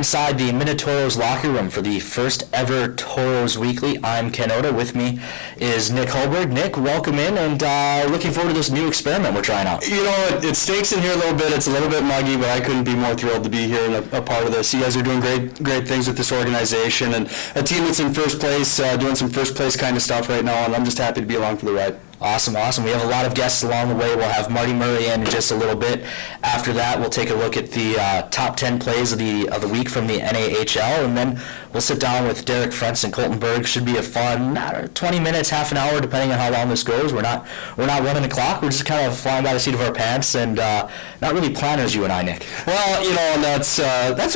Inside the Minotauros locker room for the first ever Tauros Weekly. I'm Ken Oda. With me is Nick Hulberg. Nick, welcome in, and looking forward to this new experiment we're trying out. You know, it stinks in here a little bit. It's a little bit muggy, but I couldn't be more thrilled to be here and a part of this. You guys are doing great things with this organization, and a team that's in first place, doing some first place kind of stuff right now, and I'm just happy to be along for the ride. Awesome. We have a lot of guests along the way. We'll have Marty Murray in just a little bit. After that, we'll take a look at the top 10 plays of the week from the NAHL, and then we'll sit down with Derek Frentz and Colton Berg. Should be a fun 20 minutes, half an hour, depending on how long this goes. We're not running the clock. We're just kind of flying by the seat of our pants, and not really planners, you and I, Nick. Well, you know, and that's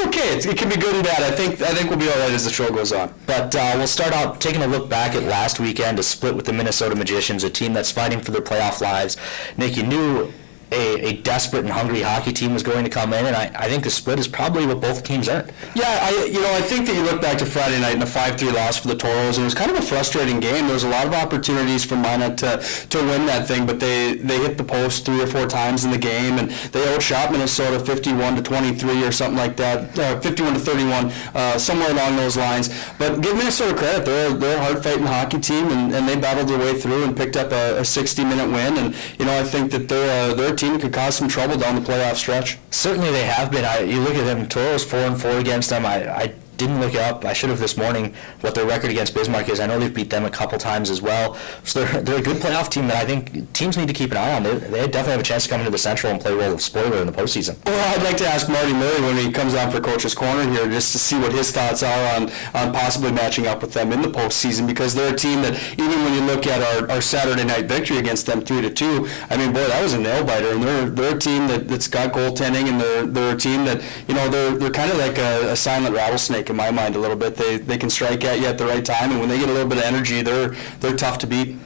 okay. It can be good and bad. I think we'll be all right as the show goes on. But we'll start out taking a look back at last weekend, a split with the Minnesota Magicians, a team that's fighting for their playoff lives. Nick, you knew a desperate and hungry hockey team was going to come in, and I think the split is probably what both teams earned. Yeah, I think that you look back to Friday night and a 5-3 loss for the Tauros, and it was kind of a frustrating game. There was a lot of opportunities for Minot to win that thing, but they hit the post 3 or 4 times in the game, and they outshot Minnesota 51-23 or something like that, 51-31, somewhere along those lines. But give Minnesota credit; they're a hard-fighting hockey team, and they battled their way through and picked up a 60-minute win. And you know, I think that they're a team that could cause some trouble down the playoff stretch. Certainly they have been. You look at them, Tauros 4-4 against them. I didn't look it up. I should have this morning what their record against Bismarck is. I know they've beat them a couple times as well. So they're a good playoff team that I think teams need to keep an eye on. They definitely have a chance to come into the Central and play a role of spoiler in the postseason. Well, I'd like to ask Marty Murray when he comes on for Coach's Corner here just to see what his thoughts are on possibly matching up with them in the postseason, because they're a team that, even when you look at our Saturday night victory against them 3-2, I mean, boy, that was a nail-biter. And they're a team that's got goaltending, and they're a team that, you know, they're kind of like a silent rattlesnake in my mind a little bit. They can strike at you at the right time, and when they get a little bit of energy, they're tough to beat.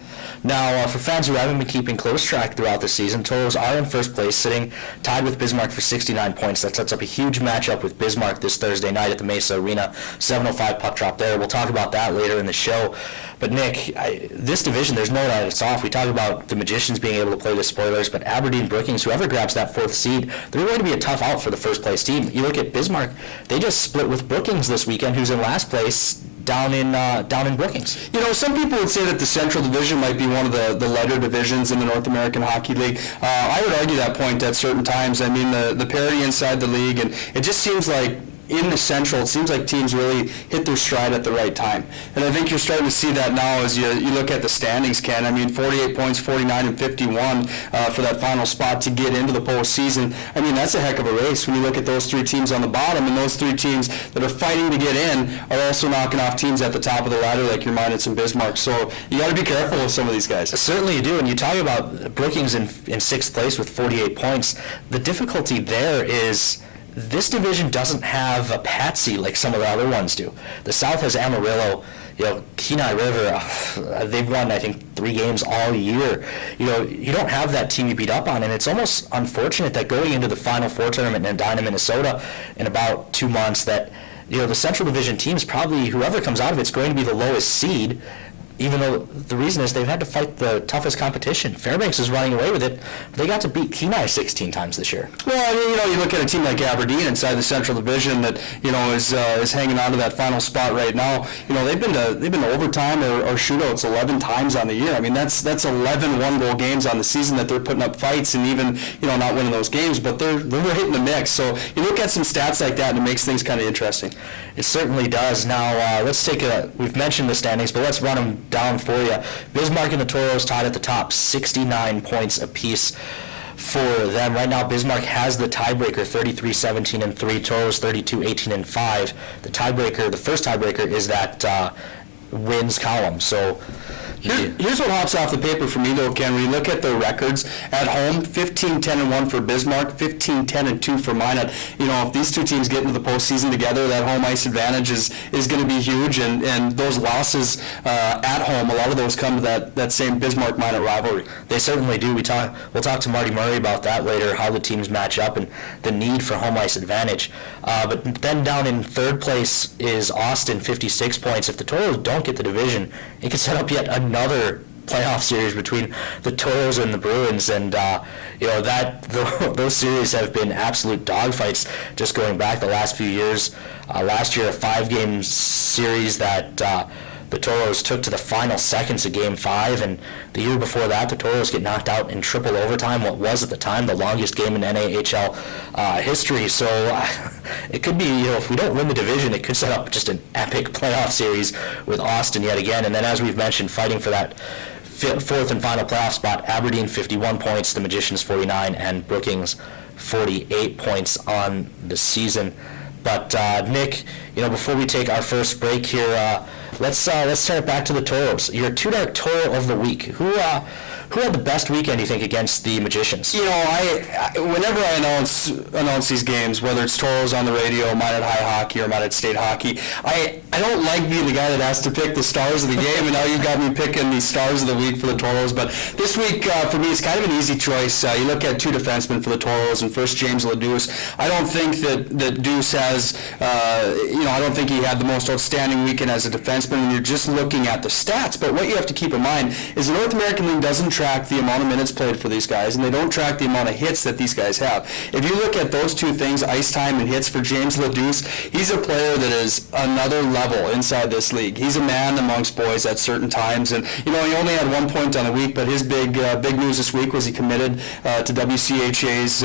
Now, for fans who haven't been keeping close track throughout the season, Tauros are in first place, sitting tied with Bismarck for 69 points. That sets up a huge matchup with Bismarck this Thursday night at the Mesa Arena. 7:05 puck drop there. We'll talk about that later in the show. But Nick, this division, there's no doubt it's off. We talk about the Magicians being able to play the spoilers, but Aberdeen, Brookings, whoever grabs that 4th seed, they're going to be a tough out for the first place team. You look at Bismarck, they just split with Brookings this weekend, who's in last place, down in Brookings. You know, some people would say that the Central Division might be one of the lighter divisions in the North American Hockey League. I would argue that point at certain times. I mean, the parity inside the league, and it just seems like in the Central, it seems like teams really hit their stride at the right time. And I think you're starting to see that now as you look at the standings, Ken. I mean, 48 points, 49 and 51 for that final spot to get into the postseason. I mean, that's a heck of a race when you look at those 3 teams on the bottom, and those 3 teams that are fighting to get in are also knocking off teams at the top of the ladder like your Minots and Bismarck. So you got to be careful with some of these guys. Certainly you do. And you talk about Brookings in 6th place with 48 points. The difficulty there is this division doesn't have a patsy like some of the other ones do. The South has Amarillo, you know, Kenai River. They've won, I think, 3 games all year. You know, you don't have that team you beat up on, and it's almost unfortunate that going into the Final Four tournament in Edina, Minnesota, in about 2 months, that, you know, the Central Division teams, probably whoever comes out of it's going to be the lowest seed, even though the reason is they've had to fight the toughest competition. Fairbanks is running away with it. They got to beat Kenai 16 times this year. Well, I mean, you know, you look at a team like Aberdeen inside the Central Division that, you know, is hanging on to that final spot right now. You know, they've been to overtime or shootouts 11 times on the year. I mean, that's 11 one-goal games on the season that they're putting up fights and even, you know, not winning those games, but they're hitting the mix. So you look at some stats like that and it makes things kind of interesting. It certainly does. Now, we've mentioned the standings, but let's run them down for you. Bismarck and the Tauros tied at the top, 69 points apiece for them. Right now, Bismarck has the tiebreaker, 33-17-3, Tauros 32-18-5. The first tiebreaker is that 8 to 9 seed, Bismarck, 8 to 9 seed, Tauros 7 to 9 seed. Now, for fans who haven't been keeping close track throughout the season, Tauros are in first place, sitting tied with Bismarck for 69 points. Bismarck and the Tauros are tied at the top, 69 points apiece for them. Right now, Bismarck has the tiebreaker, 33-17-3, Tauros 32-18-5. The tiebreaker, the first tiebreaker is that wins column. So Here's what hops off the paper for me, though, Ken. When you look at their records at home, 15-10-1 for Bismarck, 15-10-2 for Minot. You know, if these two teams get into the postseason together, that home ice advantage is going to be huge, and those losses at home, a lot of those come to that same Bismarck-Minot rivalry. They certainly do. We'll talk to Marty Murray about that later, how the teams match up and the need for home ice advantage. But then down in third place is Austin, 56 points. If the Tauros don't get the division, it could set up yet another playoff series between the Tauros and the Bruins, and those series have been absolute dogfights just going back the last few years. Last year, a 5-game series that the Tauros took to the final seconds of Game 5, and the year before that, the Tauros get knocked out in triple overtime, what was at the time the longest game in NAHL history. So it could be, if we don't win the division, it could set up just an epic playoff series with Austin yet again. And then, as we've mentioned, fighting for that fourth and final playoff spot, Aberdeen 51 points, the Magicians 49, and Brookings 48 points on the season. But Nick, before we take our first break here, let's turn it back to the Tauros. Your Two Dark Toro of the week. Who had the best weekend, you think, against the Magicians? I whenever I announce these games, whether it's Tauros on the radio, Minot High Hockey, or Minot State Hockey, I don't like being the guy that has to pick the stars of the game, and now you've got me picking the stars of the week for the Tauros. But this week, for me, it's kind of an easy choice. You look at two defensemen for the Tauros, and first James Ledouce. I don't think that Deuce has, I don't think he had the most outstanding weekend as a defenseman when you're just looking at the stats. But what you have to keep in mind is the North American League doesn't track the amount of minutes played for these guys, and they don't track the amount of hits that these guys have. If you look at those two things, ice time and hits for James Ledouce, he's a player that is another level inside this league. He's a man amongst boys at certain times, and he only had 1 point on the week, but his big news this week was he committed to WCHA's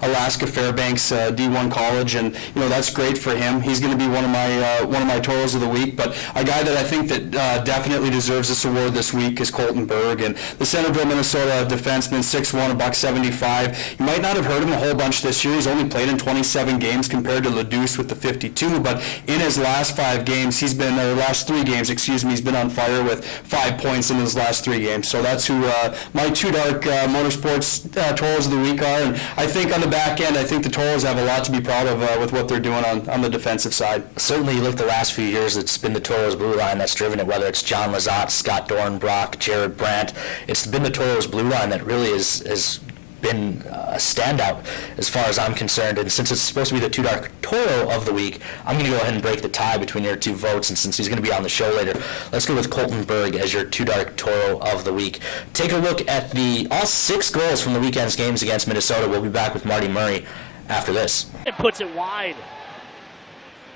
Alaska Fairbanks D1 college, and that's great for him. He's going to be one of my Tauros of the week. But a guy that I think that definitely deserves this award this week is Colton Berg, and the Centerville, Minnesota defenseman, 6'1", $175. You might not have heard him a whole bunch this year. He's only played in 27 games compared to Ledouce with the 52, but in his last 3 games, he's been on fire with 5 points in his last 3 games. So that's who my Two Dark Motorsports Tauros of the week are. And I think on the back end, I think the Tauros have a lot to be proud of with what they're doing on the defensive side. Certainly, you look the last few years, it's been the Tauros blue line that's driven it, whether it's John Lazat, Scott Dornbrock, Jared Brandt. It's been the Tauros blue line that really has been a standout as far as I'm concerned. And since it's supposed to be the Two Dark Toro of the week, I'm going to go ahead and break the tie between your two votes. And since he's going to be on the show later, let's go with Colton Berg as your Two Dark Toro of the week. Take a look at all 6 goals from the weekend's games against Minnesota. We'll be back with Marty Murray after this. It puts it wide.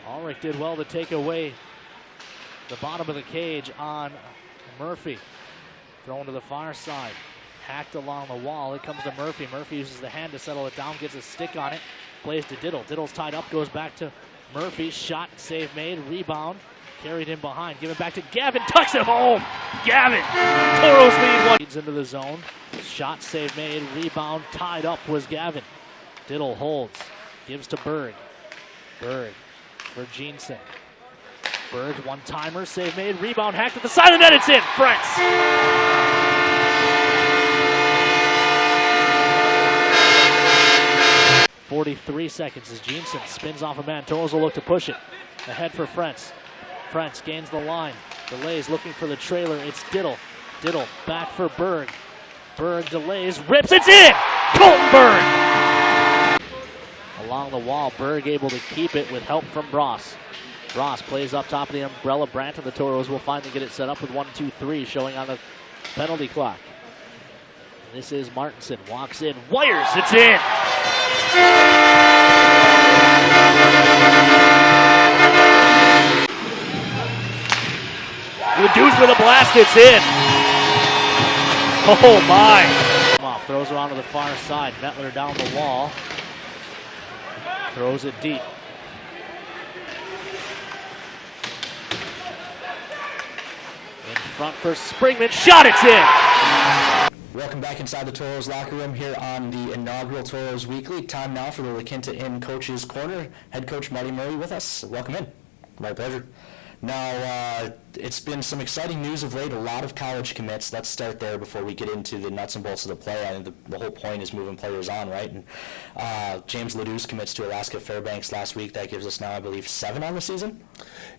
Ulrich did well to take away the bottom of the cage on Murphy. Thrown to the far side. Hacked along the wall. It comes to Murphy. Murphy uses the hand to settle it down, gets a stick on it, plays to Diddle. Diddle's tied up, goes back to Murphy. Shot, save made, rebound, carried in behind. Give it back to Gavin, tucks it home. Gavin, Tauros lead 1. Leads into the zone. Shot, save made, rebound, tied up was Gavin. Diddle holds, gives to Berg. Berg for Jeanson. Berg, one-timer, save made, rebound, hacked at the side of the net, it's in. Frentz. 43 seconds as Jeanson spins off a man. Tauros will look to push it. Ahead for Frentz. Frentz gains the line. Delays, looking for the trailer. It's Diddle. Diddle back for Berg. Berg delays, rips, it's in! Colton Berg! Along the wall, Berg able to keep it with help from Bross. Bross plays up top of the umbrella. Brandt and the Tauros will finally get it set up with 1-2-3 showing on the penalty clock. And this is Martinson. Walks in, wires, it's in! Ledouce with a blast, it's in! Oh my! Off, throws her onto the far side. Mettler down the wall. Throws it deep. In front for Springman. Shot, it's in! Welcome back inside the Tauros locker room here on the inaugural Tauros Weekly. Time now for the La Quinta Inn Coach's Corner. Head coach Marty Murray with us. Welcome in. My pleasure. Now, it's been some exciting news of late, a lot of college commits. Let's start there before we get into the nuts and bolts of the play. I think the whole point is moving players on, right? And James Ledoux commits to Alaska Fairbanks last week. That gives us now, I believe, 7 on the season?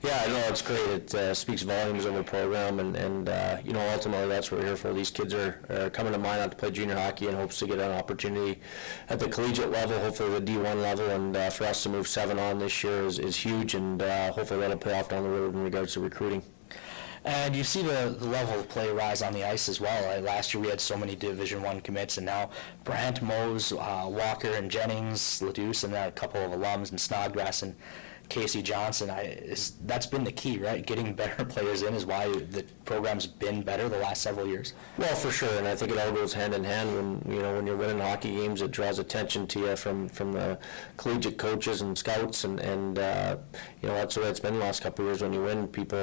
Yeah, I know, it's great. It speaks volumes of a program, and ultimately that's what we're here for. These kids are coming to Minot to play junior hockey in hopes to get an opportunity at the collegiate level, hopefully the D1 level, and for us to move 7 on this year is huge, and hopefully that'll pay off down the road in regards to recruiting. And you see the level of play rise on the ice as well. Last year we had so many Division I commits, and now Brandt, Mose, Walker, and Jennings, Ledoux, and then a couple of alums, and Snodgrass and Casey Johnson. That's been the key, right? Getting better players in is why the program's been better the last several years. Well, for sure, and I think it all goes hand in hand. When you're winning hockey games, it draws attention to you from the collegiate coaches and scouts, and that's the way it's been the last couple of years. When you win, people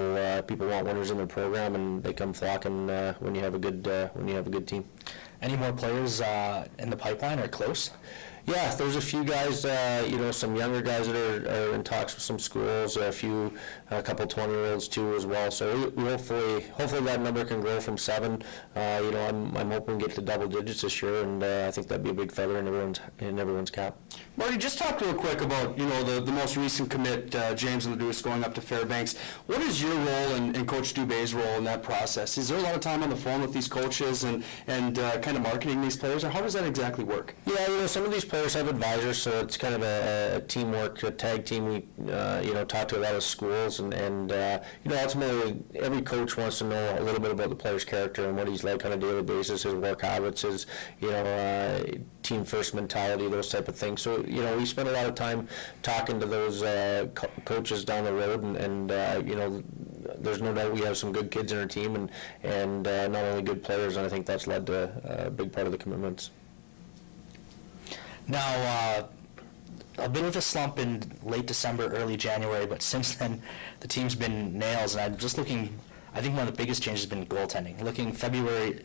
want winners in their program, and they come flocking when you have a good team. Any more players in the pipeline or close? Yeah, there's a few guys, some younger guys that are in talks with some schools, a couple 20-year-olds too as well. So we hopefully that number can grow from 7. I'm hoping to get to double digits this year, and I think that'd be a big feather in everyone's cap. Marty, just talk real quick about the most recent commit, James Ledoux, going up to Fairbanks. What is your role and Coach Dubé's role in that process? Is there a lot of time on the phone with these coaches and kind of marketing these players, or how does that exactly work? Yeah, some of these players have advisors, so it's kind of a teamwork, a tag team. We talk to a lot of schools, and ultimately every coach wants to know a little bit about the player's character and what he's like on a daily basis, his work habits, his team first mentality, those type of things. So we spend a lot of time talking to those coaches down the road, and there's no doubt we have some good kids in our team, and not only good players, and I think that's led to a big part of the commitments. Now, a bit of a slump in late December, early January, but since then the team's been nails, and I'm just looking. I think one of the biggest changes has been goaltending.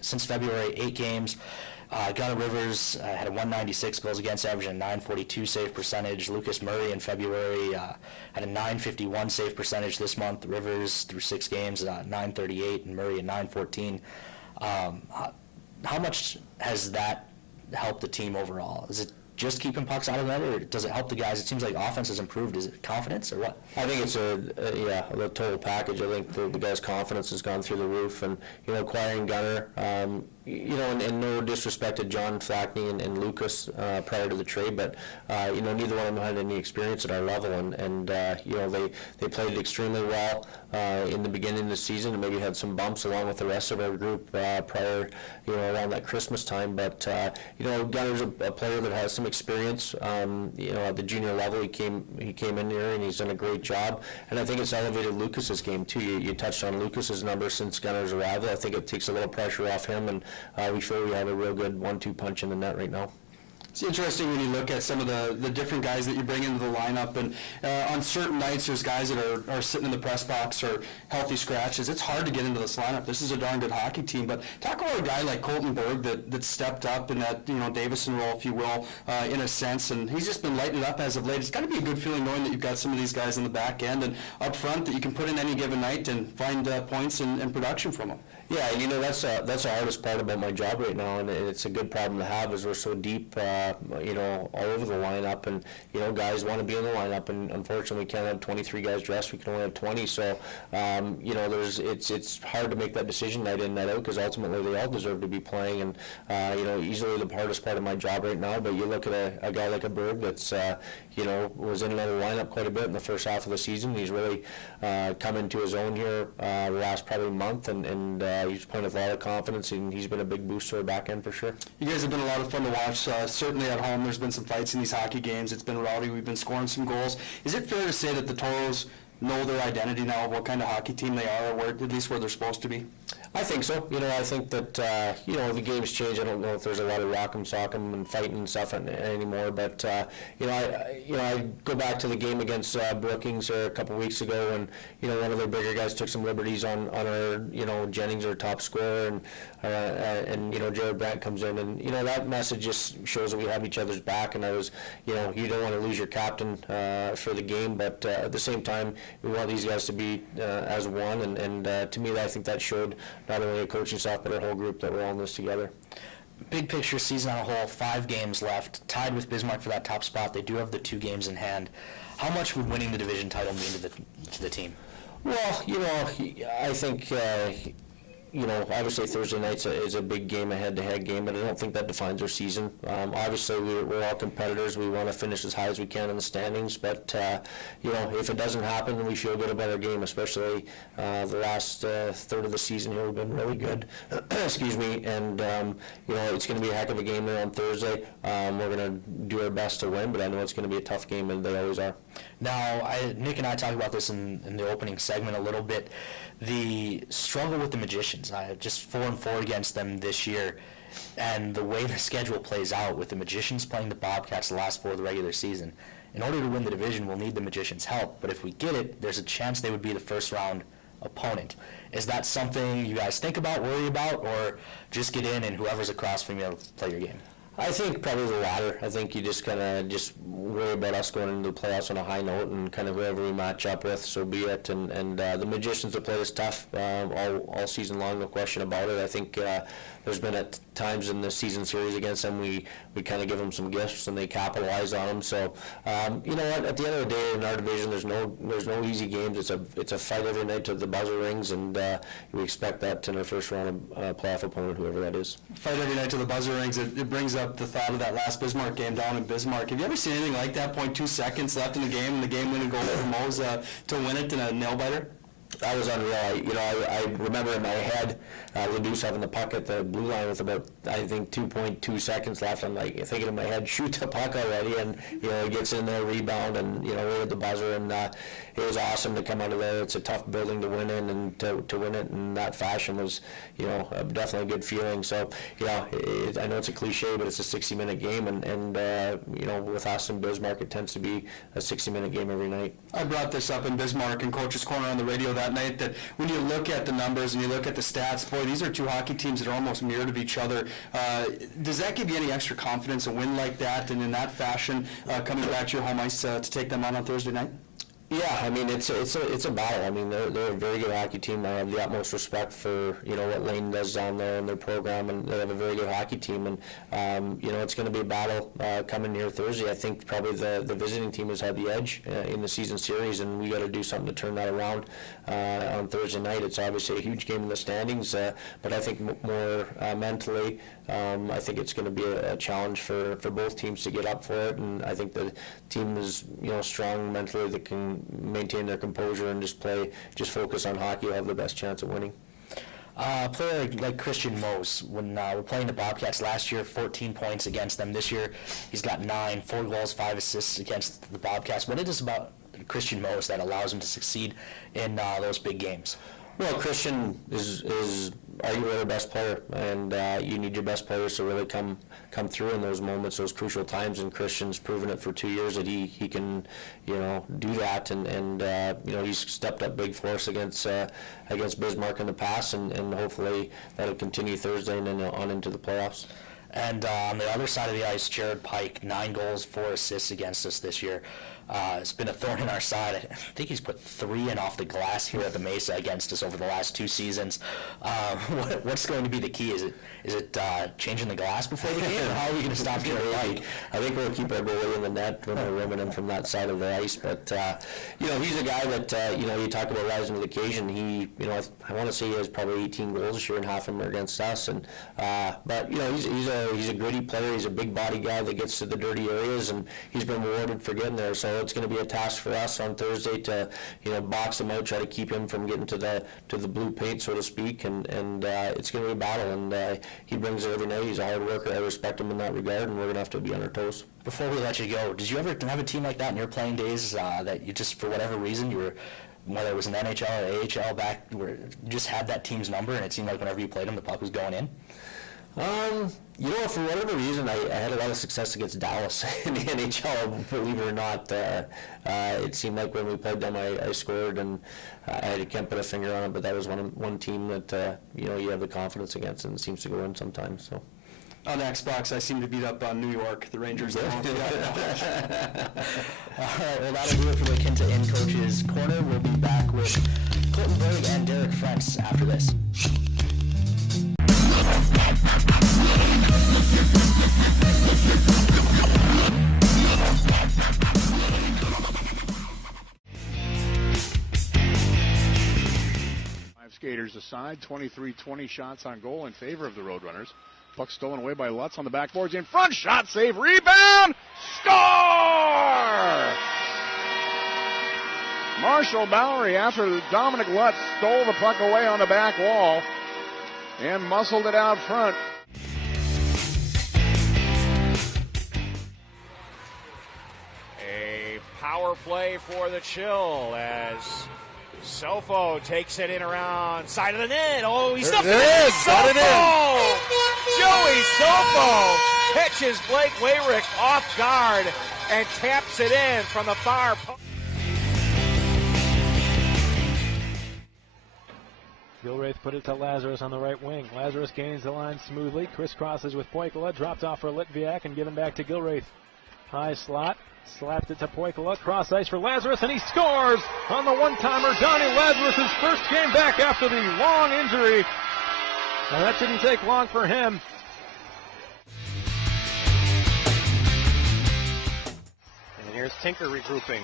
Since February, 8 games. Gunnar Rivers had a 196 goals against average and a 942 save percentage. Lucas Murray in February had a 951 save percentage this month. Rivers through 6 games 938 and Murray at 914. How much has that helped the team overall? Is it just keeping pucks out of the net, or does it help the guys? It seems like offense has improved. Is it confidence or what? I think it's the total package. I think the guys' confidence has gone through the roof, and acquiring Gunnar, and no disrespect to John Flackney and Lucas prior to the trade, but neither one of them had any experience at our level, and they played extremely well in the beginning of the season, and maybe had some bumps along with the rest of our group prior, around that Christmas time. But Gunnar's a player that has some experience. At the junior level, he came in here and he's done a great job, and I think it's elevated Lucas's game too. You touched on Lucas's numbers since Gunnar's arrival. I think it takes a little pressure off him, and we feel we have a real good 1-2 punch in the net right now. It's interesting when you look at some of the different guys that you bring into the lineup, and on certain nights there's guys that are sitting in the press box or healthy scratches. It's hard to get into this lineup. This is a darn good hockey team, but talk about a guy like Colton Berg that stepped up in that Davison role, if you will, in a sense, and he's just been lighting it up as of late. It's got to be a good feeling knowing that you've got some of these guys in the back end and up front that you can put in any given night and find points and production from them. Yeah, and that's the hardest part about my job right now, and it's a good problem to have, is we're so deep, all over the lineup, and guys want to be in the lineup, and unfortunately we can't have 23 guys dressed. We can only have 20, so it's hard to make that decision night in, night out, because ultimately they all deserve to be playing, and easily the hardest part of my job right now. But you look at a guy like a Berg that's was in and out of the lineup quite a bit in the first half of the season. He's really come into his own here the last probably month, and he's playing with a lot of confidence, and he's been a big boost to our back end for sure. You guys have been a lot of fun to watch. Certainly at home, there's been some fights in these hockey games. It's been rowdy. We've been scoring some goals. Is it fair to say that the Tauros know their identity now of what kind of hockey team they are, or at least where they're supposed to be? I think so. I think that the game's changed. I don't know if there's a lot of rock'em sock'em and fighting and stuff anymore. But I go back to the game against Brookings a couple weeks ago, and one of their bigger guys took some liberties on our Jennings, our top scorer, and Jared Brandt comes in, and that message just shows that we have each other's back. And I was you don't want to lose your captain for the game, but at the same time we want these guys to be as one, and to me, I think that showed not only a coaching staff, but our whole group that we're all in this together. Big picture, season on a whole, 5 games left, tied with Bismarck for that top spot. They do have the 2 games in hand. How much would winning the division title mean to the team? Well, I think, obviously Thursday night is a big game, a head-to-head game, but I don't think that defines our season. Obviously, we're all competitors. We want to finish as high as we can in the standings, but, if it doesn't happen, then we feel good about our game, especially the last third of the season here. We've been really good, excuse me, and, it's going to be a heck of a game there on Thursday. We're going to do our best to win, but I know it's going to be a tough game, and they always are. Now, Nick and I talked about this in the opening segment a little bit. The struggle with the Magicians, just 4-4 against them this year, and the way the schedule plays out with the Magicians playing the Bobcats the last 4 of the regular season. In order to win the division, we'll need the Magicians' help, but if we get it, there's a chance they would be the first-round opponent. Is that something you guys think about, worry about, or just get in and whoever's across from you play your game? I think probably the latter. I think you just kind of just worry about us going into the playoffs on a high note, and kind of whoever we match up with, so be it. And the Magicians have played us tough all season long, no question about it. I think there's been at times in the season series against them we kind of give them some gifts and they capitalize on them. So you know what? At the end of the day, in our division, there's no easy games. It's a fight every night to the buzzer rings, and we expect that in our first round of playoff opponent, whoever that is. Fight every night to the buzzer rings. It brings up the thought of that last Bismarck game down in Bismarck. Have you ever seen anything like that? 0.2 seconds left in the game, and the game-winning goal for Mose to win it in a nail-biter? That was unreal. I remember in my head, Ledoux having the puck at the blue line with about, I think, 2.2 seconds left. I'm like thinking in my head, shoot the puck already, and he gets in there, rebound, and right at the buzzer, and it was awesome to come out of there. It's a tough building to win in, and to win it in that fashion was, definitely a good feeling. So, I know it's a cliche, but it's a 60-minute game, and with us in Bismarck, it tends to be a 60-minute game every night. I brought this up in Bismarck and Coach's Corner on the radio that night, that when you look at the numbers and you look at the stats, boy, these are 2 hockey teams that are almost mirrored of each other. Does that give you any extra confidence, a win like that, and in that fashion, coming back to your home ice to take them on Thursday night? Yeah, I mean, it's a battle. I mean, they're a very good hockey team. I have the utmost respect for what Lane does down there in their program, and they have a very good hockey team. And it's going to be a battle coming here Thursday. I think probably the visiting team has had the edge in the season series, and we got to do something to turn that around on Thursday night. It's obviously a huge game in the standings, but I think more mentally, I think it's going to be a challenge for both teams to get up for it. And I think the team is strong mentally that can maintain their composure and just focus on hockey. Will have the best chance of winning. A player like Christian Mose, when we're playing the Bobcats last year, 14 points against them. This year, he's got 9, 4 goals, 5 assists against the Bobcats. What it is about Christian Mose that allows him to succeed in those big games? Well, Christian is arguably our best player, and you need your best players to really come through in those moments, those crucial times. And Christian's proven it for 2 years that he can, do that. And he's stepped up big for us against Bismarck in the past, and hopefully that'll continue Thursday and then on into the playoffs. And on the other side of the ice, Jared Pike, 9 goals, 4 assists against us this year. It's been a thorn in our side. I think he's put 3 in off the glass here at the Mesa against us over the last 2 seasons. What's going to be the key? Is it changing the glass before the game, or how are we going to stop Jared Pike? I think we'll keep our goalie in the net when we're rimming him from that side of the ice. But he's a guy that you talk about rising to the occasion. He, I want to say he has probably 18 goals this year, and half of them are against us. And but he's a gritty player. He's a big body guy that gets to the dirty areas, and he's been rewarded for getting there. So it's going to be a task for us on Thursday to box him out, try to keep him from getting to the blue paint, so to speak, and it's going to be a battle, and he brings it every night. He's a hard worker. I respect him in that regard, and we're going to have to be on our toes. Before we let you go, did you ever have a team like that in your playing days that you just, for whatever reason, you were, whether it was an NHL or AHL back, where you just had that team's number and it seemed like whenever you played them, the puck was going in? For whatever reason, I had a lot of success against Dallas in the NHL, believe it or not. It seemed like when we played them, I scored, and I can't put a finger on it, but that was one team that, you have the confidence against, and it seems to go in sometimes. So. On Xbox, I seem to beat up on New York, the Rangers. All right, well, that'll do it for the Kinta In Coach's Corner. We'll be back with Colton Berg and Derek Frentz after this. Skaters aside, 23-20 shots on goal in favor of the Roadrunners. Puck stolen away by Lutz on the backboards in front. Shot, save, rebound, score! Marshall Bowery, after Dominic Lutz stole the puck away on the back wall and muscled it out front. A power play for the Chill as Sofo takes it in around side of the net. Oh, he's stuffed it in. Got it in. Joey Sofo catches Blake Wayrick off guard and taps it in from the far post. Gilraith put it to Lazarus on the right wing. Lazarus gains the line smoothly, crisscrosses with Poikala, dropped off for Litviak and given back to Gilraith. High slot, slapped it to Poikala, cross ice for Lazarus, and he scores on the one-timer. Donnie Lazarus' first game back after the long injury. And that didn't take long for him. And here's Tinker regrouping.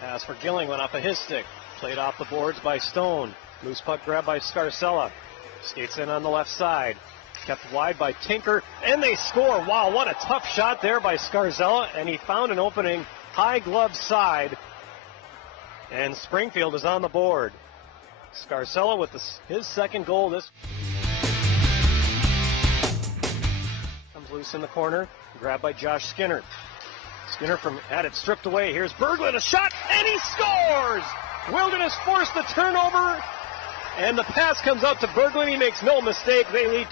Pass for Gilling, went off of his stick. Played off the boards by Stone. Loose puck grabbed by Scarcella. Skates in on the left side. Kept wide by Tinker, and they score. Wow, what a tough shot there by Scarcella, and he found an opening high glove side. And Springfield is on the board. Scarcella with his second goal. This comes loose in the corner, grabbed by Josh Skinner. Skinner had it stripped away. Here's Berglund, a shot, and he scores! Wilderness forced the turnover, and the pass comes out to Berglund. He makes no mistake. They lead.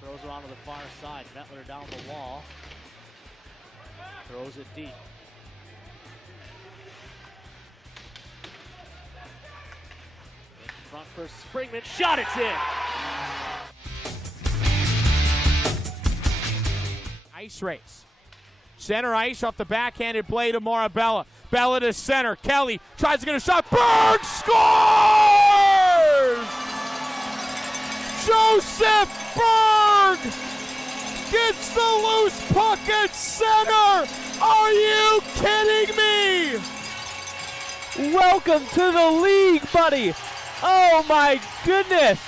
Throws her onto the far side. Mettler down the wall. Throws it deep. In front for Springman. Shot, it's in! Ice race. Center ice off the backhanded play to Morabella. Bella to center. Kelley tries to get a shot. Berg scores! Joseph Berg gets the loose puck at center. Are you kidding me? Welcome to the league, buddy. Oh my goodness.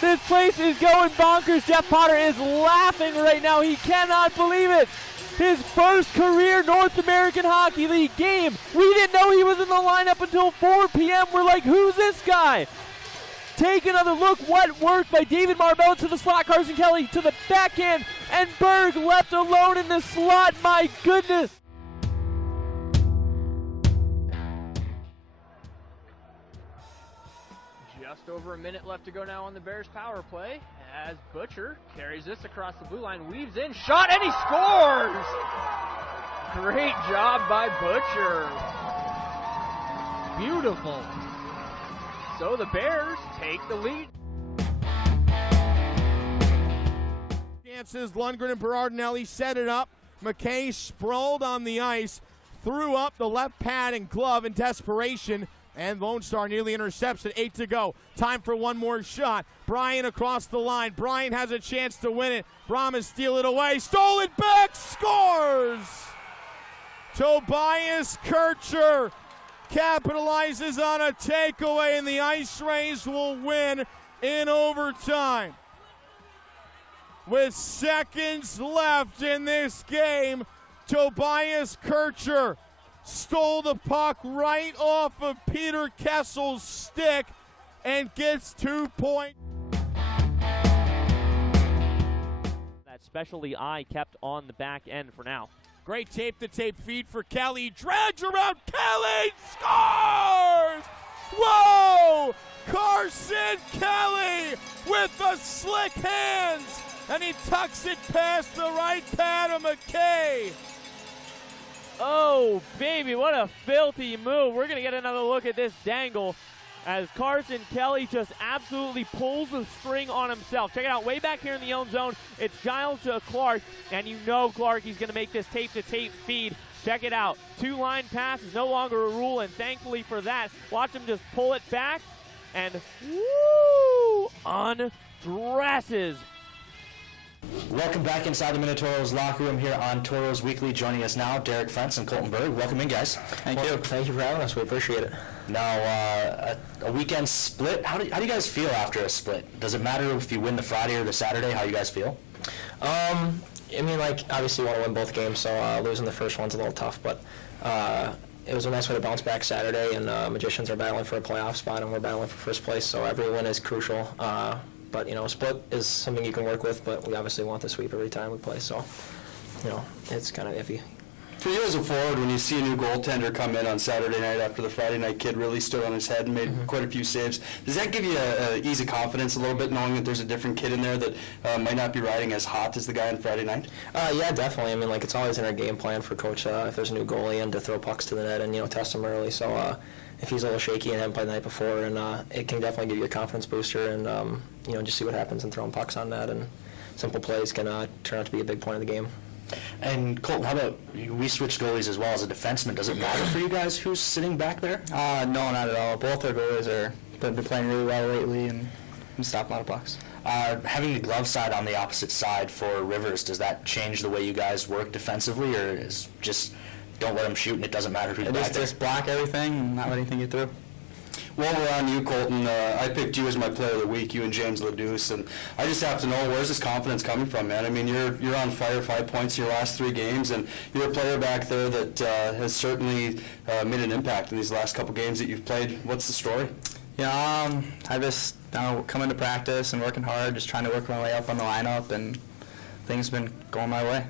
This place is going bonkers. Jeff Potter is laughing right now. He cannot believe it. His first career North American Hockey League game. We didn't know he was in the lineup until 4 p.m. We're like, who's this guy? Take another look. What worked by David Marbella to the slot. Carson Kelley to the backhand. And Berg left alone in the slot. My goodness. Just over a minute left to go now on the Bears power play as Butcher carries this across the blue line, weaves in, shot, and he scores! Great job by Butcher. Beautiful. So the Bears take the lead. Chances, Lundgren and Berardinelli set it up. McKay sprawled on the ice, threw up the left pad and glove in desperation. And Lone Star nearly intercepts it. 8 to go. Time for one more shot. Bryan across the line. Bryan has a chance to win it. Brahmas steal it away. Stole it back. Scores! Tobias Kircher capitalizes on a takeaway, and the Ice Rays will win in overtime. With seconds left in this game, Tobias Kircher stole the puck right off of Peter Kessel's stick and gets 2 points. That specialty eye kept on the back end for now. Great tape-to-tape feed for Kelley. Dredge around Kelley. Scores! Whoa! Carson Kelley with the slick hands. And he tucks it past the right pad of McKay. Oh, baby, what a filthy move. We're going to get another look at this dangle. as Carson Kelley just absolutely pulls the string on himself. Check it out, way back here in the own zone, it's Giles to Clark, and you know Clark, he's going to make this tape-to-tape feed. Check it out, 2-line pass is no longer a rule, and thankfully for that, watch him just pull it back, and woo, undresses. Welcome back inside the Minotauros locker room here on Tauros Weekly. Joining us now, Derek Frentz and Colton Berg. Welcome in, guys. Thank you. Thank you for having us. We appreciate it. Now, a weekend split. How do you guys feel after a split? Does it matter if you win the Friday or the Saturday? How you guys feel? I mean, like, obviously you want to win both games, so losing the first one's a little tough, but it was a nice way to bounce back Saturday, and Magicians are battling for a playoff spot, and we're battling for first place, so every win is crucial. But, you know, split is something you can work with, but we obviously want the sweep every time we play, so, you know, it's kind of iffy. For you as a forward, when you see a new goaltender come in on Saturday night after the Friday night kid really stood on his head and made quite a few saves, does that give you a ease of confidence a little bit, knowing that there's a different kid in there that might not be riding as hot as the guy on Friday night? Yeah, definitely. I mean, like, it's always in our game plan for Coach if there's a new goalie and to throw pucks to the net and, you know, test him early. So if he's a little shaky and hadn't played the night before, and it can definitely give you a confidence booster and, you know, just see what happens and throwing pucks on net, and simple plays can turn out to be a big point of the game. And Colton, how about we switched goalies as well as a defenseman? Does it matter for you guys who's sitting back there? No, not at all. Both our goalies have been playing really well lately and stopped a lot of pucks. Having the glove side on the opposite side for Rivers, does that change the way you guys work defensively, or is just don't let him shoot and it doesn't matter who's back there? Just block everything and not let anything get through. While we're on you, Colton, I picked you as my player of the week, you and James Leduce, and I just have to know, where's this confidence coming from, man? I mean, you're on fire, 5 points in your last 3 games, and you're a player back there that has certainly made an impact in these last couple games that you've played. What's the story? Yeah, I just coming to practice and working hard, just trying to work my way up on the lineup, and things have been going my way.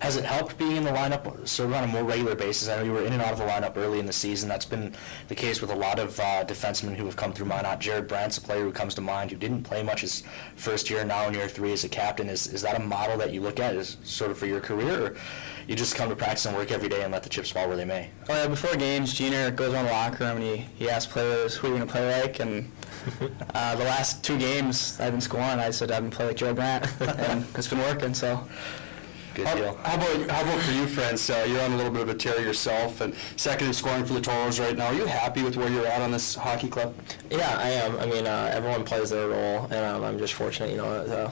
Has it helped being in the lineup sort of on a more regular basis? I know you were in and out of the lineup early in the season. That's been the case with a lot of defensemen who have come through Minot. Jared Brandt's a player who comes to mind who didn't play much his first year, now in year 3 as a captain. Is that a model that you look at as sort of for your career, or you just come to practice and work every day and let the chips fall where they may? Oh yeah, before games, Junior goes around the locker room and he asks players who are going to play like, and the last 2 games I've been scoring, I said I've been playing like Jared Brandt, and it's been working, so. Good deal. How about for you, friends? You're on a little bit of a tear yourself, and second in scoring for the Tauros right now. Are you happy with where you're at on this hockey club? Yeah, I am. I mean, everyone plays their role, and I'm just fortunate, you know,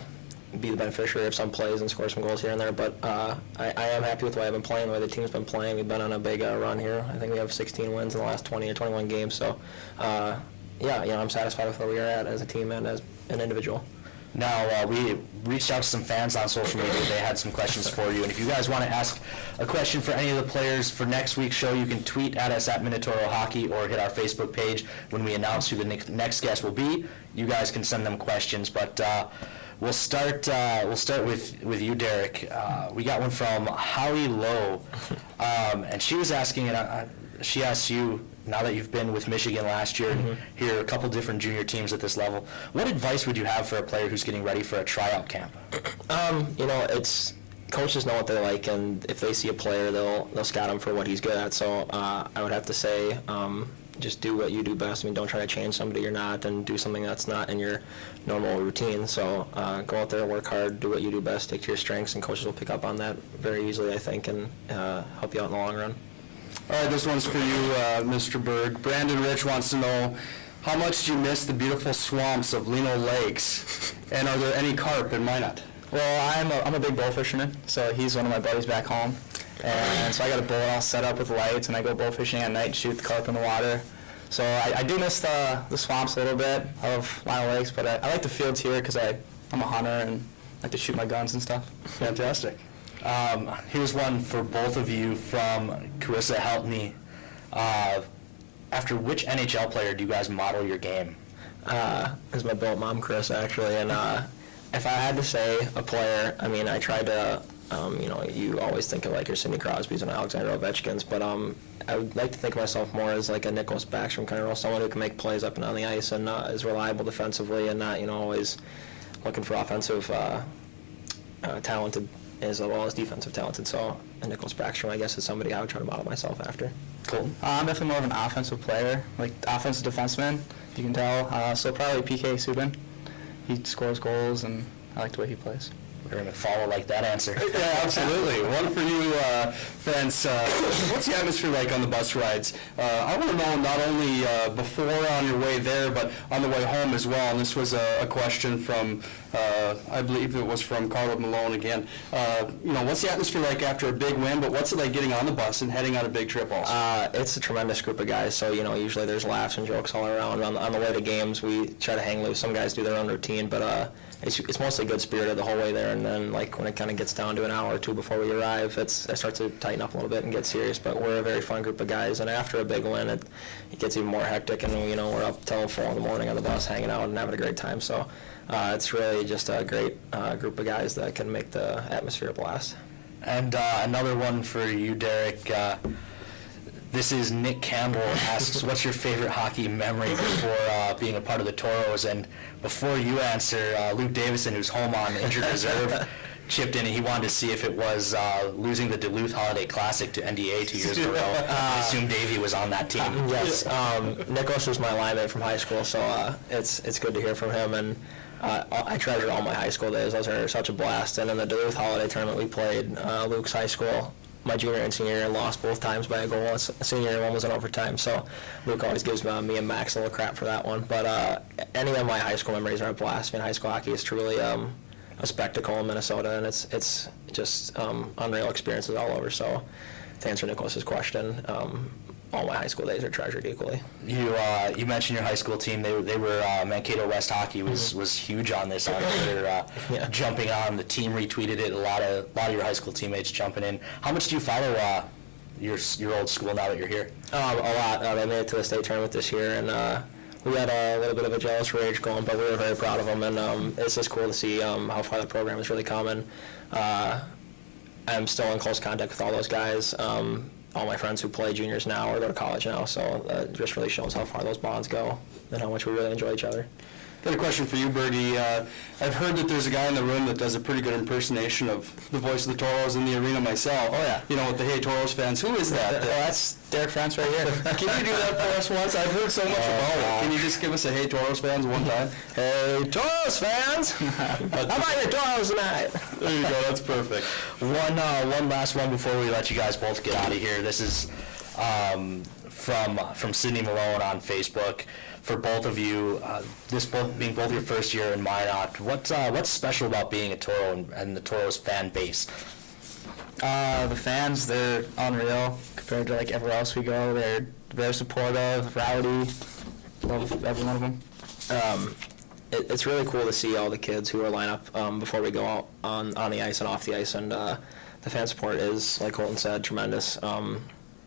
to be the beneficiary of some plays and score some goals here and there. But I am happy with the way I've been playing, the way the team's been playing. We've been on a big run here. I think we have 16 wins in the last 20 or 21 games. So, yeah, you know, I'm satisfied with where we are at as a team and as an individual. Now, we reached out to some fans on social media. They had some questions for you. And if you guys want to ask a question for any of the players for next week's show, you can tweet at us at Minotauros Hockey or hit our Facebook page when we announce who the next guest will be. You guys can send them questions. But we'll start with you, Derek. We got one from Howie Lowe. And she was asking, and she asked you, now that you've been with Michigan last year and here a couple different junior teams at this level, what advice would you have for a player who's getting ready for a tryout camp? You know, it's coaches know what they're like, and if they see a player, they'll scout him for what he's good at. So I would have to say, just do what you do best. I mean, don't try to change somebody you're not, and do something that's not in your normal routine. So go out there and work hard, do what you do best, stick to your strengths, and coaches will pick up on that very easily, I think, and help you out in the long run. All right, this one's for you, Mr. Berg. Brandon Rich wants to know, how much do you miss the beautiful swamps of Lino Lakes, and are there any carp in Minot? Well, I'm a big bow fisherman, so he's one of my buddies back home, and so I got a boat all set up with lights, and I go bow fishing at night and shoot the carp in the water. So I do miss the swamps a little bit of Lino Lakes, but I like the fields here because I'm a hunter and like to shoot my guns and stuff. Fantastic. Here's one for both of you from Carissa Heltney. After which NHL player do you guys model your game? It's my boat mom, Chris, actually. And if I had to say a player, I mean, I tried to, you know, you always think of like your Sidney Crosby's and Alexander Ovechkin's, but I would like to think of myself more as like a Nicholas Backstrom kind of role, someone who can make plays up and down the ice and is reliable defensively and not, you know, always looking for offensive talented as well as defensive talented. So Nicholas Backstrom, I guess, is somebody I would try to model myself after. Colton? I'm definitely more of an offensive player, like offensive defenseman, you can tell. So probably PK Subban. He scores goals, and I like the way he plays. We're going to follow like that answer. Yeah, absolutely. One for you, Frentz. What's the atmosphere like on the bus rides? I want to know not only before on your way there, but on the way home as well. And this was a question from, I believe it was from Carlo Malone again. What's the atmosphere like after a big win, but what's it like getting on the bus and heading on a big trip also? It's a tremendous group of guys, so, usually there's laughs and jokes all around. On the way to games, we try to hang loose. Some guys do their own routine, but it's mostly good spirited the whole way there, and then when it kind of gets down to an hour or two before we arrive, it starts to tighten up a little bit and get serious. But we're a very fun group of guys, and after a big win, it gets even more hectic, and we're up till 4 in the morning on the bus hanging out and having a great time. So it's really just a great group of guys that can make the atmosphere a blast. And another one for you, Derek. This is Nick Campbell asks, what's your favorite hockey memory before being a part of the Tauros? And before you answer, Luke Davison, who's home on injured reserve, chipped in and he wanted to see if it was losing the Duluth Holiday Classic to NDA 2 years ago. I assume Davey was on that team. Yes, Nicholas was my line mate from high school, so it's good to hear from him. And I treasure all my high school days. Those are such a blast. And in the Duluth Holiday tournament we played, Luke's high school, my junior and senior year, lost both times by a goal. Senior year one was in overtime, so Luke always gives me and Max a little crap for that one. But any of my high school memories are a blast. High school hockey is truly a spectacle in Minnesota, and it's just unreal experiences all over. So to answer Nicholas's question, all my high school days are treasured equally. You mentioned your high school team. They were Mankato West Hockey was huge on this on Twitter, jumping on. The team retweeted it. A lot of your high school teammates jumping in. How much do you follow your old school now that you're here? A lot. They made it to the state tournament this year, and we had a little bit of a jealous rage going, but we were very proud of them, and it's just cool to see how far the program has really come. And I'm still in close contact with all those guys. All my friends who play juniors now or go to college now, so it just really shows how far those bonds go and how much we really enjoy each other. Got a question for you, Bertie. I've heard that there's a guy in the room that does a pretty good impersonation of the voice of the Tauros in the arena myself. Oh, yeah. With the Hey Tauros fans. Who is that? That's Derek Frentz right here. Can you do that for us once? I've heard so much about it. Can you just give us a Hey Tauros fans one time? Hey Tauros fans! How about your Tauros tonight? There you go. That's perfect. One last one before we let you guys both get out of here. This is from Sydney Malone on Facebook. For both of you, being both your first year in Minot, what's special about being a Tauros and the Tauros fan base? The fans, they're unreal compared to everywhere else we go. They're very supportive, rowdy. Love every one of them. It's really cool to see all the kids who are line up before we go out on the ice and off the ice, and the fan support is, like Colton said, tremendous.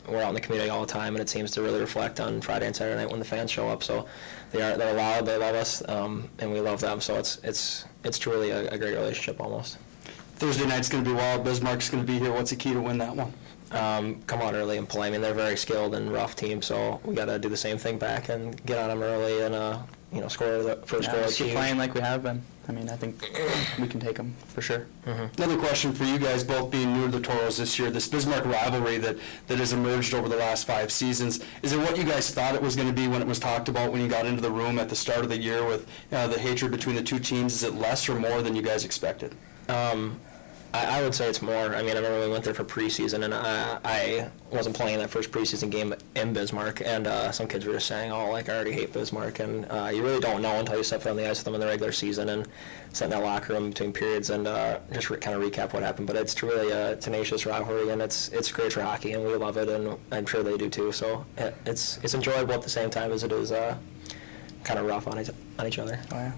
We're out in the community all the time, and it seems to really reflect on Friday and Saturday night when the fans show up. So they're loud, they love us, and we love them. So it's truly a great relationship almost. Thursday night's going to be wild. Bismarck's going to be here. What's the key to win that one? Come out early and play. I mean, they're a very skilled and rough team, so we got to do the same thing back and get on them early and score the first goal. Keep playing like we have been. I mean, I think we can take them for sure. Mm-hmm. Another question for you guys, both being new to the Tauros this year, this Bismarck rivalry that has emerged over the last 5 seasons, is it what you guys thought it was going to be when it was talked about when you got into the room at the start of the year with the hatred between the two teams? Is it less or more than you guys expected? I would say it's more. I mean, I remember we went there for preseason, and I wasn't playing that first preseason game in Bismarck, and some kids were just saying, I already hate Bismarck, and you really don't know until you step foot on the ice with them in the regular season and sit in that locker room between periods and just kind of recap what happened. But it's truly a tenacious rivalry, and it's great for hockey, and we love it, and I'm sure they do too. So it's enjoyable at the same time as it is kind of rough on each other. Oh, yeah.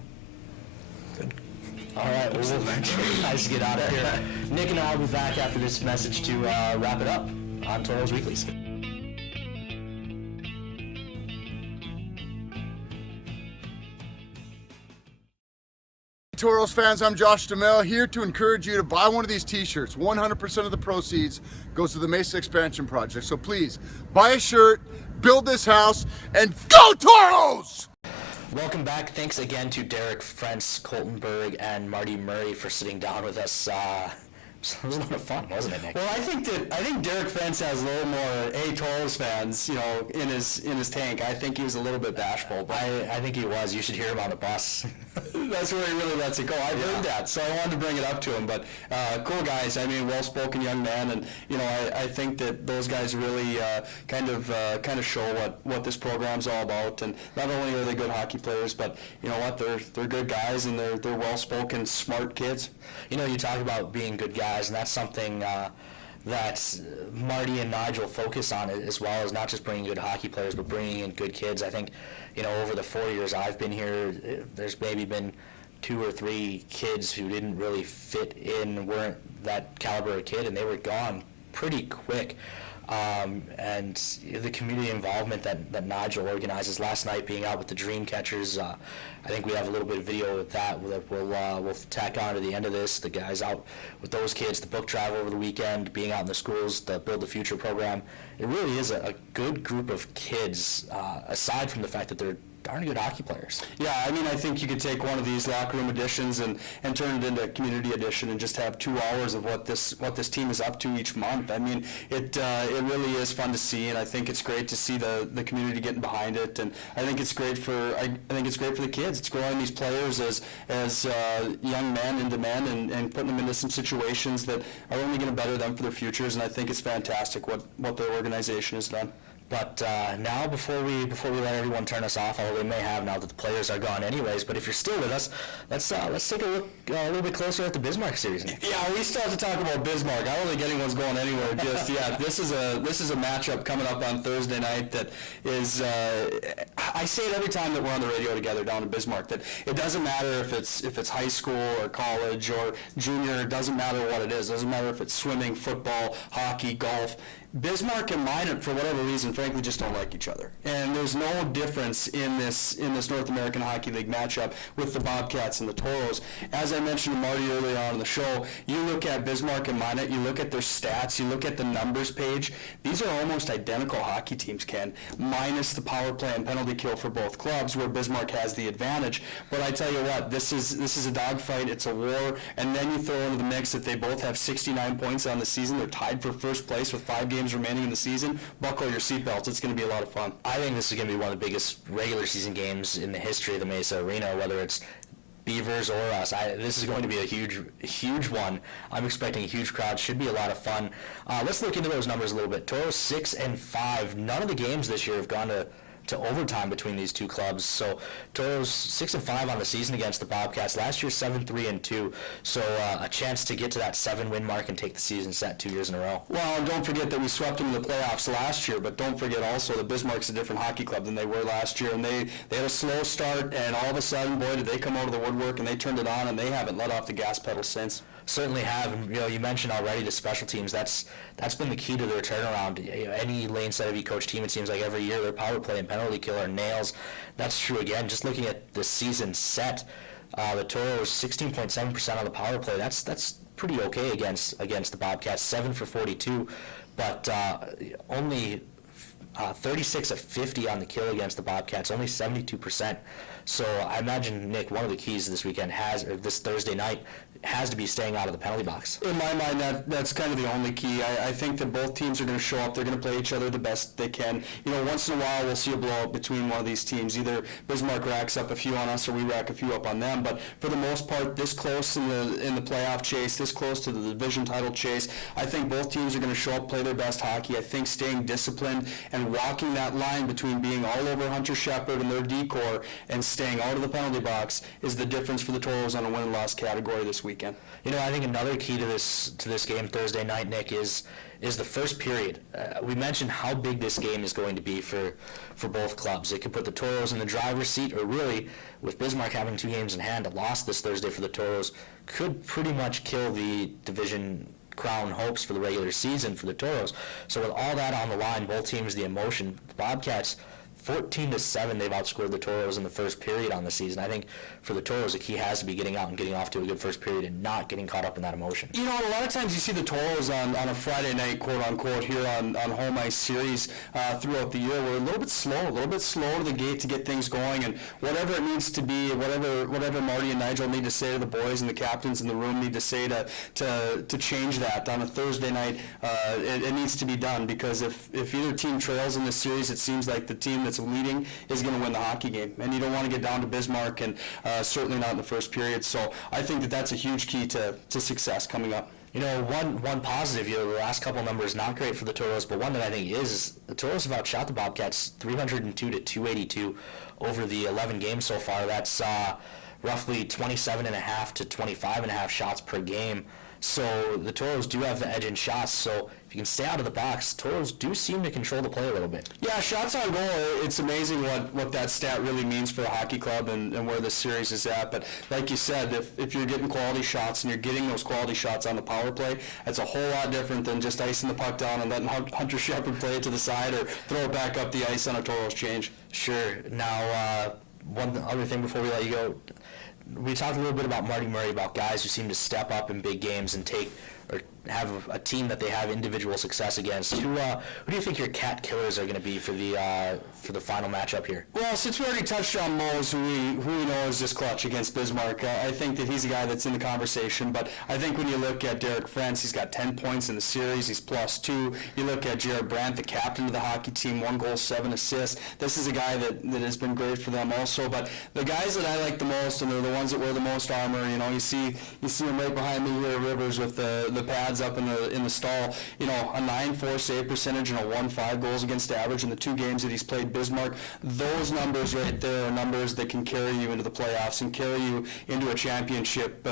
Good. All right, we'll guys get out of here. Nick and I will be back after this message to wrap it up on Tauros Weekly. Tauros fans, I'm Josh DeMille here to encourage you to buy one of these t-shirts. 100% of the proceeds goes to the Mesa Expansion Project. So please, buy a shirt, build this house, and go Tauros! Welcome back. Thanks again to Derek Frentz, Colton Berg, and Marty Murray for sitting down with us. it was a lot of fun, wasn't it, Nick? Well, I think Derek Frentz has a little more Tauros fans, in his tank. I think he was a little bit bashful. But I think he was. You should hear him on the bus. That's where he really lets it go. I've heard that, so I wanted to bring it up to him. But cool guys. I mean, well-spoken young man, and I think that those guys really kind of show what this program's all about. And not only are they good hockey players, but you know what, they're good guys, and they're well-spoken, smart kids. You talk about being good guys, and that's something that Marty and Nigel focus on, as well as not just bringing good hockey players, but bringing in good kids. I think, over the 4 years I've been here, there's maybe been 2 or 3 kids who didn't really fit in, weren't that caliber of kid, and they were gone pretty quick. And the community involvement that Nigel organizes, last night being out with the Dream Catchers, I think we have a little bit of video with that we'll tack on to the end of this. The guys out with those kids, the book drive over the weekend, being out in the schools, the Build the Future program. It really is a good group of kids, aside from the fact that they're darn good hockey players. Yeah, I mean, I think you could take one of these locker room editions and turn it into a community edition and just have 2 hours of what this team is up to each month. I mean, it really is fun to see, and I think it's great to see the community getting behind it. And I think it's great for the kids. It's growing these players as young men into men and putting them into some situations that are only going to better them for their futures. And I think it's fantastic what their organization has done. But now, before we let everyone turn us off, although they may have now that the players are gone anyways, but if you're still with us, let's take a look a little bit closer at the Bismarck series. Yeah, we still have to talk about Bismarck. I don't think anyone's going anywhere just yet. This is a matchup coming up on Thursday night that is, I say it every time that we're on the radio together down in Bismarck, that it doesn't matter if it's high school or college or junior. It doesn't matter what it is. It doesn't matter if it's swimming, football, hockey, golf. Bismarck and Minot, for whatever reason, frankly, just don't like each other. And there's no difference in this North American Hockey League matchup with the Bobcats and the Tauros. As I mentioned to Marty earlier on in the show, you look at Bismarck and Minot, you look at their stats, you look at the numbers page. These are almost identical hockey teams, Ken, minus the power play and penalty kill for both clubs, where Bismarck has the advantage. But I tell you what, this is a dogfight. It's a war. And then you throw into the mix that they both have 69 points on the season. They're tied for first place with 5 games remaining in the season. Buckle your seatbelts. It's going to be a lot of fun. I think this is going to be one of the biggest regular season games in the history of the Mesa Arena, whether it's Beavers or us. This is going to be a huge one. I'm expecting a huge crowd. Should be a lot of fun. Let's look into those numbers a little bit. Tauros 6-5. None of the games this year have gone to overtime between these two clubs. So Tauros 6-5 on the season against the Bobcats. Last year 7-3-2. So a chance to get to that 7-win mark and take the season set 2 years in a row. Well, and don't forget that we swept them in the playoffs last year, but don't forget also that Bismarck's a different hockey club than they were last year, and they had a slow start, and all of a sudden, boy, did they come out of the woodwork, and they turned it on, and they haven't let off the gas pedal since. Certainly have, and you mentioned already the special teams. That's been the key to their turnaround. Any Lane Sedevy coach team, it seems like every year their power play and penalty kill are nails. That's true again. Just looking at the season set, the Tauros 16.7% on the power play. That's pretty okay against the Bobcats. 7 for 42, but only 36 of 50 on the kill against the Bobcats. Only 72%. So I imagine, Nick, one of the keys this weekend this Thursday night has to be staying out of the penalty box. In my mind, that's kind of the only key. I think that both teams are going to show up. They're going to play each other the best they can. Once in a while, we'll see a blowout between one of these teams. Either Bismarck racks up a few on us or we rack a few up on them. But for the most part, this close in the playoff chase, this close to the division title chase, I think both teams are going to show up, play their best hockey. I think staying disciplined and walking that line between being all over Hunter Shepard and their D-core and staying out of the penalty box is the difference for the Tauros on a win and loss category this weekend. I think another key to this game Thursday night, Nick, is the first period. We mentioned how big this game is going to be for both clubs. It could put the Tauros in the driver's seat, or really, with Bismarck having 2 games in hand, a loss this Thursday for the Tauros could pretty much kill the division crown hopes for the regular season for the Tauros. So with all that on the line, both teams, the emotion, the Bobcats 14-7, they've outscored the Tauros in the first period on the season. I think for the Tauros, the key has to be getting out and getting off to a good first period and not getting caught up in that emotion. You know, a lot of times you see the Tauros on a Friday night, quote-unquote, here on home ice series throughout the year. We're a little bit slow to the gate to get things going, and whatever it needs to be, whatever Marty and Nigel need to say to the boys and the captains in the room need to say to change that on a Thursday night, it needs to be done, because if either team trails in this series, it seems like the team that's leading is going to win the hockey game, and you don't want to get down to Bismarck, and certainly not in the first period. So I think that that's a huge key to success coming up. You know, one positive, the last couple numbers not great for the Tauros, but one that I think is the Tauros have outshot the Bobcats 302 to 282 over the 11 games so far. That's roughly 27.5 to 25.5 shots per game. So the Tauros do have the edge in shots. So if you can stay out of the box, Tauros do seem to control the play a little bit. Yeah, shots on goal, it's amazing what that stat really means for a hockey club and where this series is at. But like you said, if you're getting quality shots and you're getting those quality shots on the power play, that's a whole lot different than just icing the puck down and letting Hunter Shepard play it to the side or throw it back up the ice on a Tauros change. Sure. Now, one other thing before we let you go. We talked a little bit about Marty Murray, about guys who seem to step up in big games and take or have a team that they have individual success against. Who do you think your cat killers are going to be for the final matchup here? Well, since we already touched on Mose, who we know is just clutch against Bismarck, I think that he's a guy that's in the conversation. But I think when you look at Derek Frentz, he's got 10 points in the series. He's +2. You look at Jared Brandt, the captain of the hockey team, 1 goal, 7 assists. This is a guy that has been great for them also. But the guys that I like the most, and they're the ones that wear the most armor, you know, you see him right behind me here, Rivers, with the pads up in the stall. You know, a 9.4 save percentage and a 1.5 goals against average in the 2 games that he's played Bismarck. Those numbers right there are numbers that can carry you into the playoffs and carry you into a championship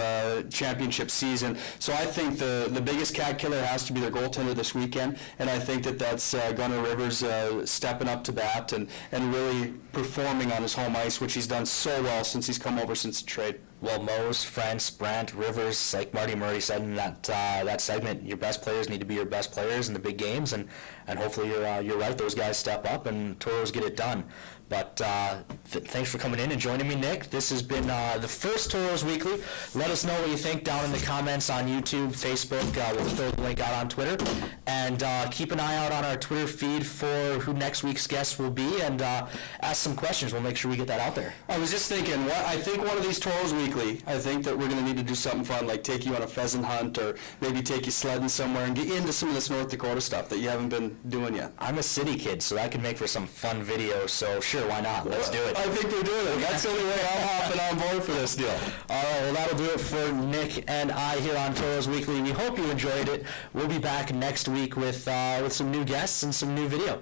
season. So I think the biggest cat killer has to be their goaltender this weekend, and I think that's Gunnar Rivers stepping up to bat and really performing on his home ice, which he's done so well since he's come over since the trade. Well, Mose, Frentz, Brandt, Rivers, like Marty Murray said in that segment, your best players need to be your best players in the big games, and hopefully you're right. Those guys step up and Tauros get it done. But thanks for coming in and joining me, Nick. This has been the first Tauros Weekly. Let us know what you think down in the comments on YouTube, Facebook. We'll throw the link out on Twitter. And keep an eye out on our Twitter feed for who next week's guest will be, and ask some questions. We'll make sure we get that out there. I was just thinking, I think one of these Tauros Weekly, I think that we're going to need to do something fun, like take you on a pheasant hunt or maybe take you sledding somewhere and get into some of this North Dakota stuff that you haven't been doing yet. I'm a city kid, so that could make for some fun videos, so sure, why not? Let's do it. I think we're doing it. That's the only way I'm hopping on board for this deal. All right, well, that'll do it for Nick and I here on Tauros Weekly. We hope you enjoyed it. We'll be back next week with some new guests and some new video.